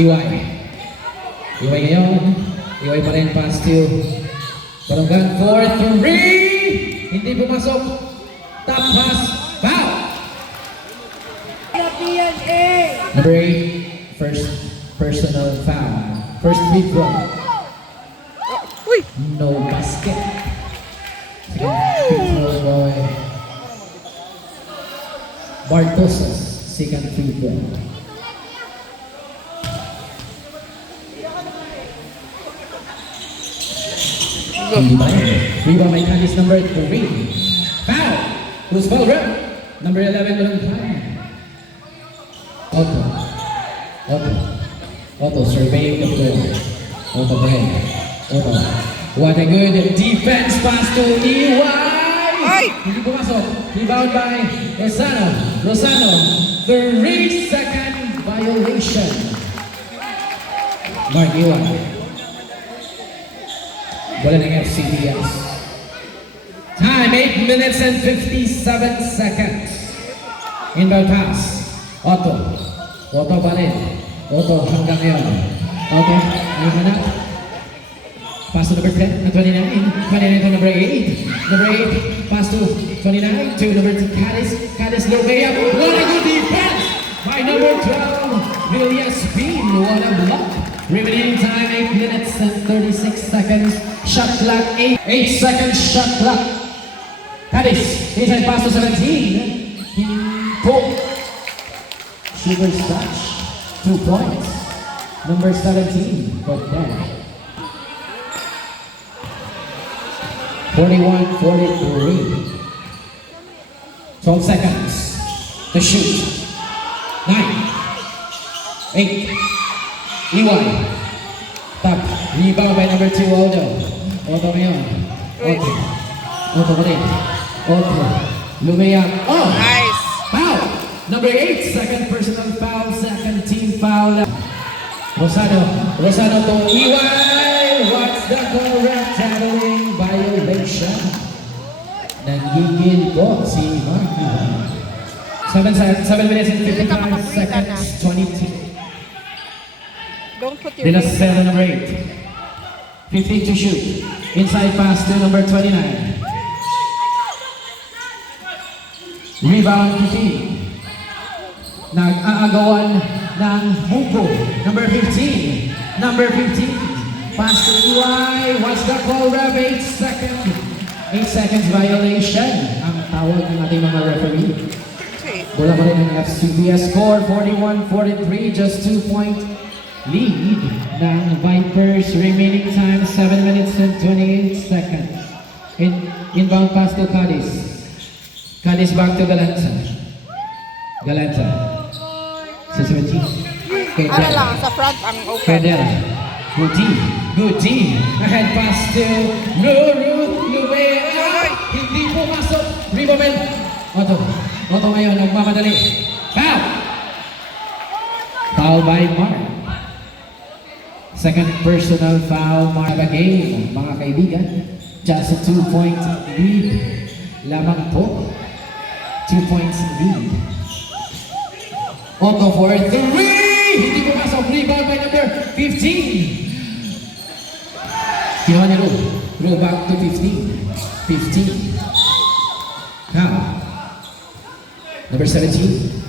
Iway. Iway ngayon. Iway pa rin, pass to Baranggan for 3. Hindi pumasok. Top pass. Foul. Number 8. First personal foul. First free throw. No basket. Free throw boy. Bartosas. Second free throw. Rebound by Candice, number 3. Foul! Who's foul rep? Number 11, Otto surveying the floor. Otto. What a good defense pass to EY! Hindi pumasok. Rebound by Rosano. 3-second violation. Mark EY. Wala ng FCBS. Time, 8 minutes and 57 seconds. Inbound pass. Otto pa rin. Otto hanggang ngayon. Otto, ayun ka na. Pass to number 10, 29. 29 to number 8. Number 8, pass to 29 to number 2, Cadis. Cadis Lomea. What a good defense by number 12, Villas Bean. What a block. Remaining time, 8 minutes and 36 seconds. Shot clock, 8 seconds shot clock. Cadis, inside pass to 17. Sugar Scratch, 2 points. Number 17, but then 41-43. 12 seconds to shoot. 9, 8. EY. Top. Rebound by number 2, Otto ngayon. Otto pa rin. Otto. Lumea. Oh! Nice! Foul! Number 8, second personal foul, second team foul. Rosano to EY. What's the correct tackling violation? Nanggigil po si Mark. 7 minutes and 55 seconds, 22. Don't put your De La Sela, number 8. 15 to shoot. Inside pass to number 29. Rebound 15. Nag-aagawan ng Buko. Number 15. Pass to EY. What's the call, Rev? 8 seconds violation. Ang tawag ng ating mga referee. Bola pa rin ng FCBS score. 41-43. Just 2-point lead ng Vipers. Remaining time 7 minutes and 28 seconds. Inbound pass to Cadis. Cadis back to Galanta. Sa 17. Ano lang, sa front ang open. Federa. Good team. Ahead pass to Lumea. Hindi pumasok. Rebound. Otto ngayon nagmamadali. Foul by Mark. Second personal foul, Mark game, mga kaibigan. Just a 2-point lead. Lamang po. 2 points lead. Otto for 3! Hindi pumasok. Rebound by number 15. Kinuha niya Ro back to 15. Now, number 17.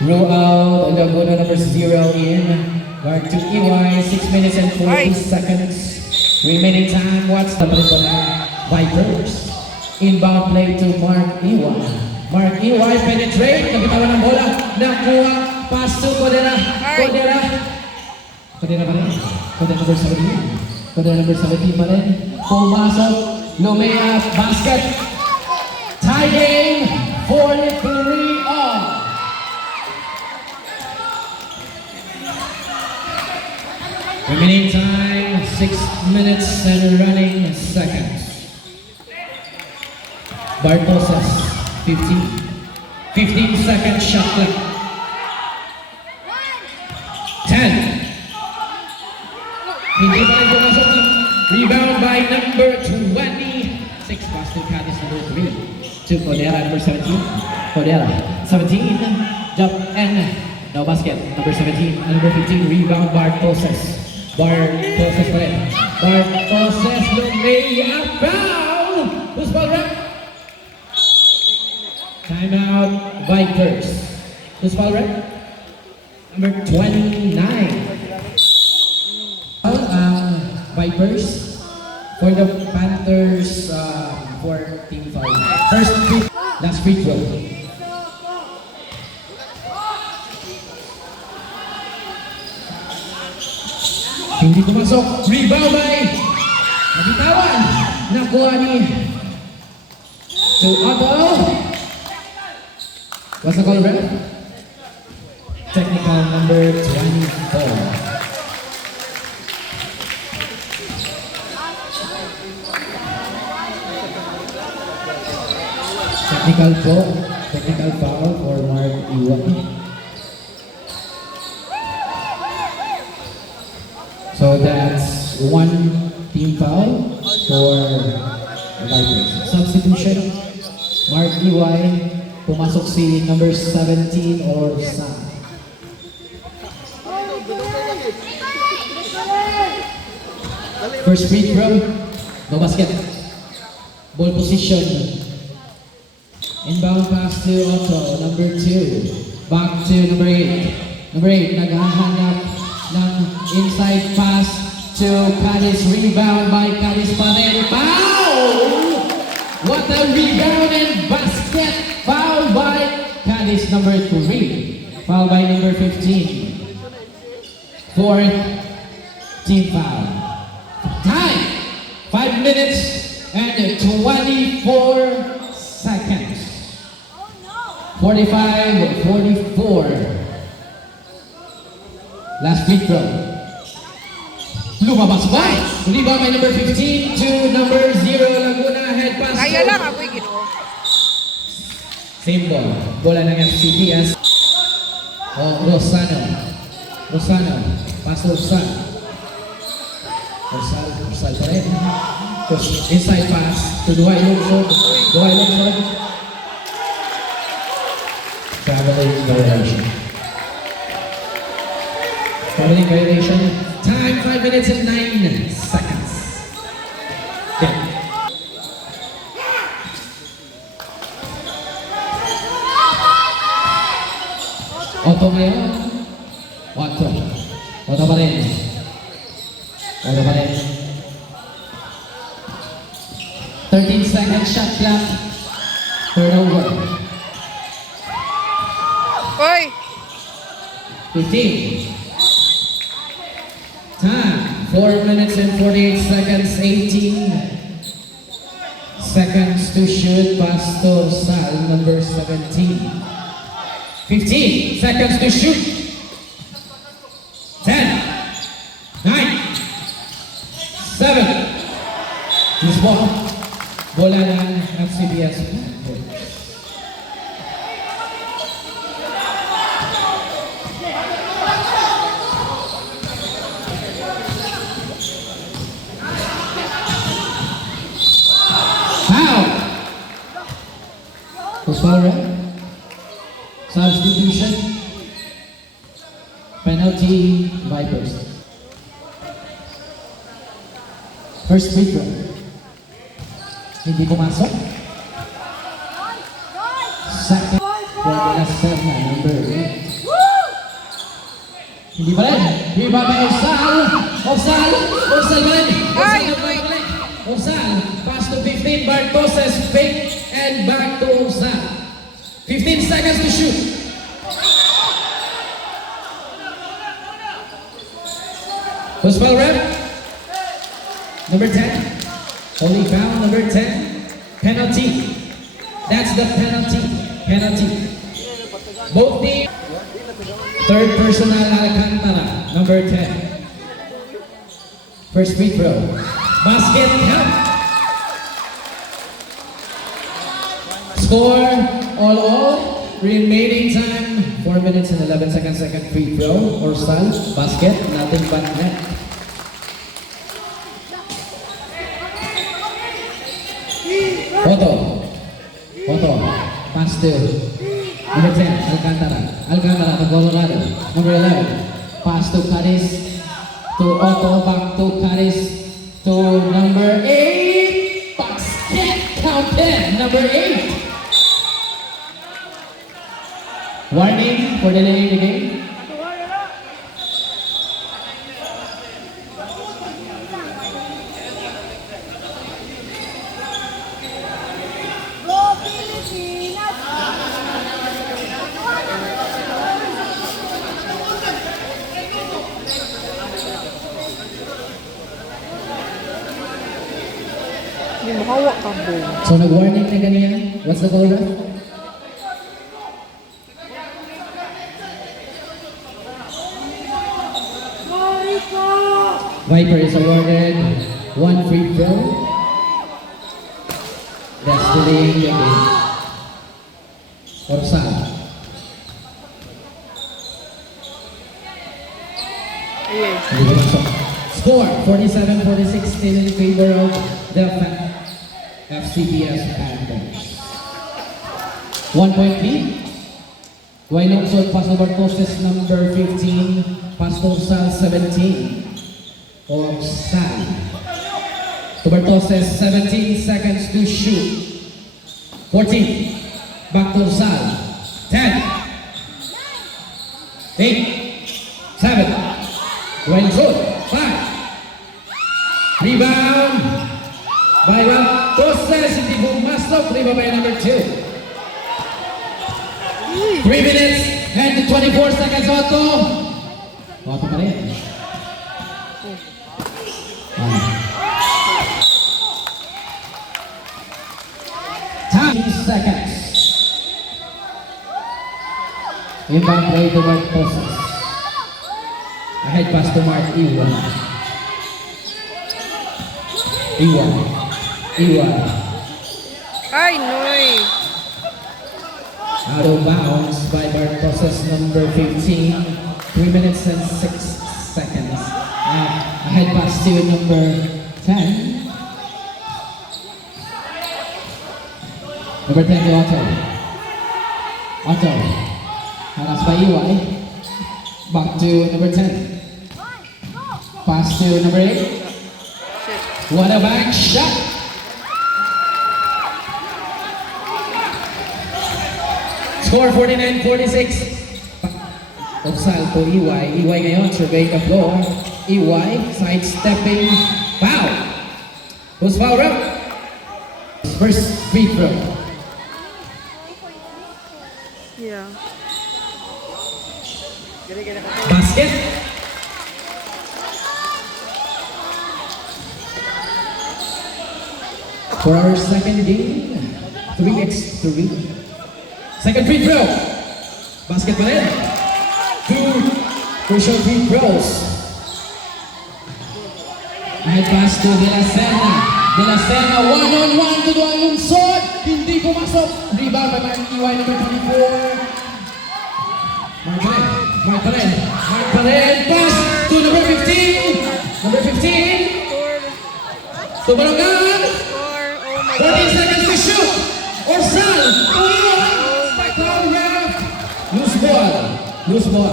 Row out. Agagono number 0 in. Back to EY. 6 minutes and 40 seconds. Remaining time. What's the Vipers? Inbound play to Mark EY. Mark EY penetrate. Nabitawan ng bola. Nakuha. Pass to Codera pa rin. Codera number 17 pa rin. Pumasok. Lumea. Basket. Tie game. 43 all. Remaining time, 6 minutes and running seconds. Bartosas, 15 seconds shot clock. 10. Hindi pa rin pumasok ng rebound by number 20. 6 pass to Cadis, number 3. to Codera, number 17. Codera, 17. Jump and no basket. Number 17 and number 15. Rebound, Bartoses. Bartoses pa rin. Bartoses, lay-up, foul! Who's ball rep? Timeout, Vipers. Who's foul rep? Number 29. Vipers. For the Panthers, for team foul. First free, last free throw. Hindi pumasok. Rebound by nabitawan. Nakuha ni to Otto. What's the call, ref? Technical number 24. Technical po. Technical foul for Mark Iwan. So that's one team foul for the Vipers. Substitution, Mark Iway, pumasok si number 17 or Sam. First free throw, no basket. Ball position. Inbound pass to Otto, number 2. Back to number 8. Number 8, naghahanap ng inside pass to Cadiz. Rebound by Cadiz pa rin. Foul! What a rebound and basket! Foul by Cadiz, number 3. Foul by number 15. Fourth team foul. Time! 5 minutes and 24 seconds. 45-44. Last free throw. Lumabas ba? Rebound by number 15 to number 0 Laguna. Head pass. Kaya lang ako'y ginoo. Same ball. Bola ng FCTS. Rosano. Rosano. Pass to Rosal. Rosal pa rin. Inside pass to Duhay Lungsod. Duhay Lungsod. Traveling violation. Traveling violation. Time 5 minutes and 9 seconds. Okay. Otto ngayon. Otto pa rin. Otto pa rin. 13 seconds shot clock. Turnover. Hoy! 15. Time, 4 minutes and 48 seconds, 18 seconds to shoot. Pass to Sal, number 17. 15 seconds to shoot. 10, 9, 7. This ball, bola ng FCBS. Foul, right? Substitution. Penalty, Vipers. First free throw. Hindi pumasok. Second for the Serna, number 8. Hindi pa rin. Rebound by Osal. Osal pa rin. Osal. Pass to 15. Bartoses fake and back to Osal. 15 seconds to shoot. Who's foul rep? Number 10. Holy foul, number 10. Penalty. That's the penalty. Both team. Third personal Alcantara, number 10. First free throw. Basket count. Score all. Remaining time 4 minutes and 11 seconds. Second free throw. Orsal, basket, nothing but net. Otto. to number 10, Alcantara. Alcantara to Colorado. Number 11, pass to Caris. To Otto, back to Caris. To number 8, basket counted. Number 8. Warning for delaying the game. Go Pilipinas! Hindi mo hawak ka bo. So nag-warning na ganyan. What's the goal, ref? Viper is awarded 1 free throw. That's delaying the game. Orsal. Ayun. Hindi pumasok. Score 47-46 still in favor of the FCPS Panthers. 1 point lead. Guaylungsod, Pastor Bartoses number 15, Pastor Sal 17. Orsal. To Bartoses, 17 seconds to shoot. 14. Back to Orsal. 10. 8. 7. Guaylungsod. 5. Rebound by Bartoses. Hindi pumasok. Rebound by number 2. 3 minutes and 24 seconds, Otto. Otto pa rin. Time seconds. Inbound play to Mark Tosas. Ahead pass to Mark Iwan. Iwan. Iwan. Ay, noy. Out of bounds by Bartoses number 15. 3 minutes and 6 seconds. Ahead pass to number 10. Number 10 to Otto. Otto. Pass by Iwai. Back to number 10. Pass to number 8. What a back shot. Score 49-46. Orsal to Iwai. Iwai ngayon survey the floor. Iwai sidestepping. Foul. Who's foul rep? First free throw. Yeah. Basket. For our second game, 3x3. Second free throw. Basket pa rin. 2 crucial free throws. Ahead pass to De La Serna. De La Serna, one-on-one to Guaylungsod. Hindi pumasok. Rebound by Mark Iwai, number 24. Mark pa rin. Mark pa rin. Mark pa rin. Pass to number 15. Number 15. To Balongan. Score. Oh my 14 God. seconds to shoot. Orsal. To Iwan. Foul ref. Loose ball. Loose ball.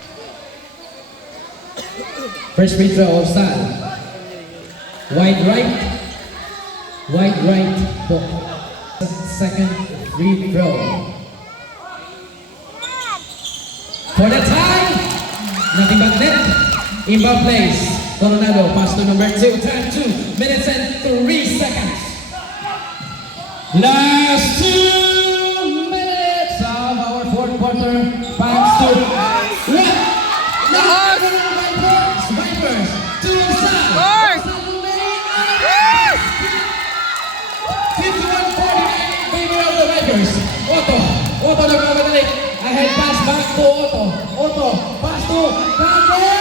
First free throw, Orsal. Wide right. Wide right. Second free throw. For the tie. Nothing but net. Inbound plays. Coronado. Pass to number 2. Time 2 minutes and 3 seconds. Last 2 minutes of our fourth quarter. Bounce to what? Vipers. To Orsal. Score. Yes! 51-49 in favor of the Vipers. Otto. Otto nagmamadali. Ahead pass back to Otto. Otto. Pass to Carlos.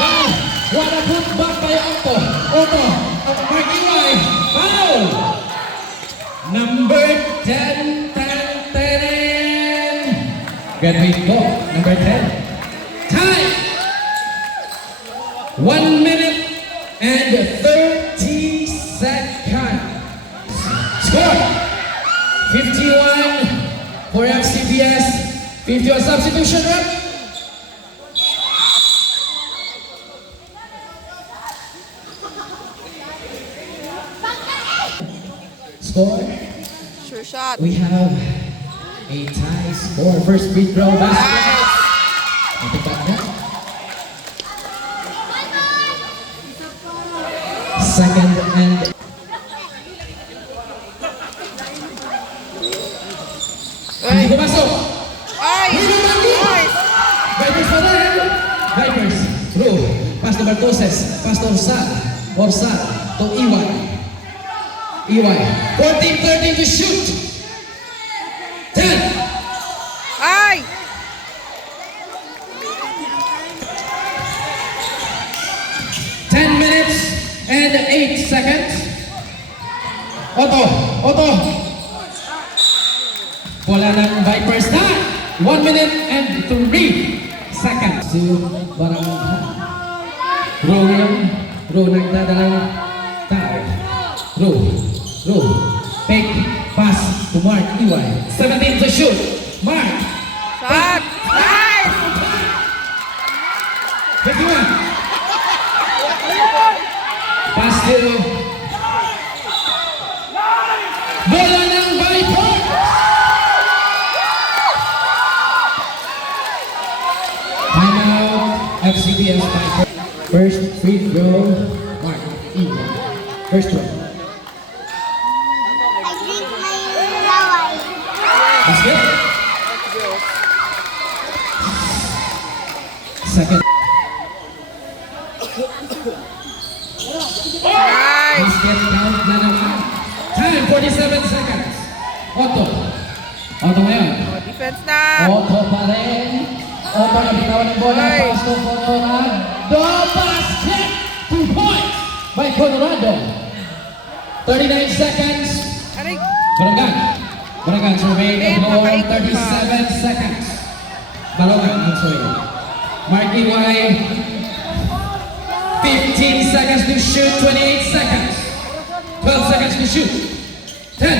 Wow. What a put back by Otto. Otto. Mark Iwai. Foul. Number 10. 10. Get me go. Number 10. Time. 1 minute and 30 seconds. Score. 51 for FCPS. 51 substitution rep. Score. Sure shot. We have a tie score. First free throw basket. Ito pa na. Second and hindi Ay! pumasok. Ay! Nice! Vipers pa rin. Vipers. Through. Pass to Bartoses. Pass to Orsal. Orsal to Iwan. Iwan. 14-13 to shoot. 10. Ay! 10 minutes and 8 seconds. Otto. Wala ng Vipers na. 1 minute and 3 seconds. Si Barang Ro nagdadalang tao. Ro. Fake pass to Mark Iway. 17 to shoot. Mark. Shot! Nice! 51. Pass to bola ng Viper. Timeout. FCPS Viper. First free throw. Mark Iway. First throw. I drink my laway. Basket. Second. Nice! Basket count na naman. Time, 47 seconds. Otto ngayon. Oh, defense na! Otto pa rin. Otto na bitawan ng bola. Ay. Pass to Colorado. Basket. 2 points by Colorado. 39 seconds. Aray! Baragan surveying the Eh, floor. makaikot pa. 37 seconds. Balogan, I'm sorry. Marky Y. 15 seconds to shoot. 28 seconds. 12 seconds to shoot. 10.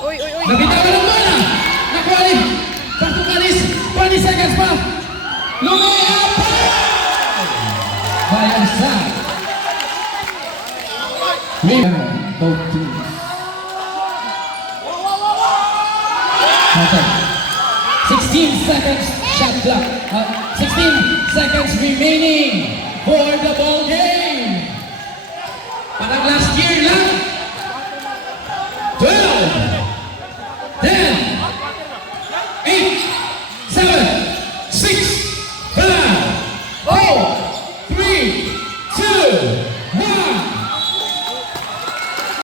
Uy! Nabitawan ng bola! Nakuha Pasok Alis! 20 seconds pa! Lumaya pa! Bayang sa rebound, both teams. Okay. 16 seconds shot clock. 16 seconds remaining for the ball game. Parang last year lang. 12, 10, 8, 7, 6, 5, 4, 3, 2,